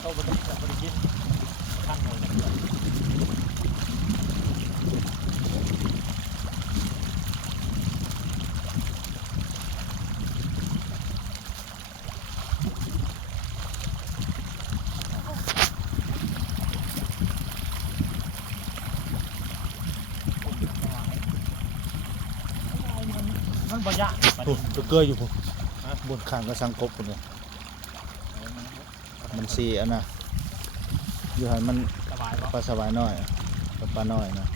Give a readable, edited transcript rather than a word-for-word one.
เข้าบริษัทบริยินข้างในนะมันบ่ยากปุ๊บตัวเกลืออยู่ปุ๊บบนข้างก็สังกบคนเลยมันสีอันน่ะอยู่ให้มัน สบาย ปลาสวายน้อยกับปลาน้อยนะ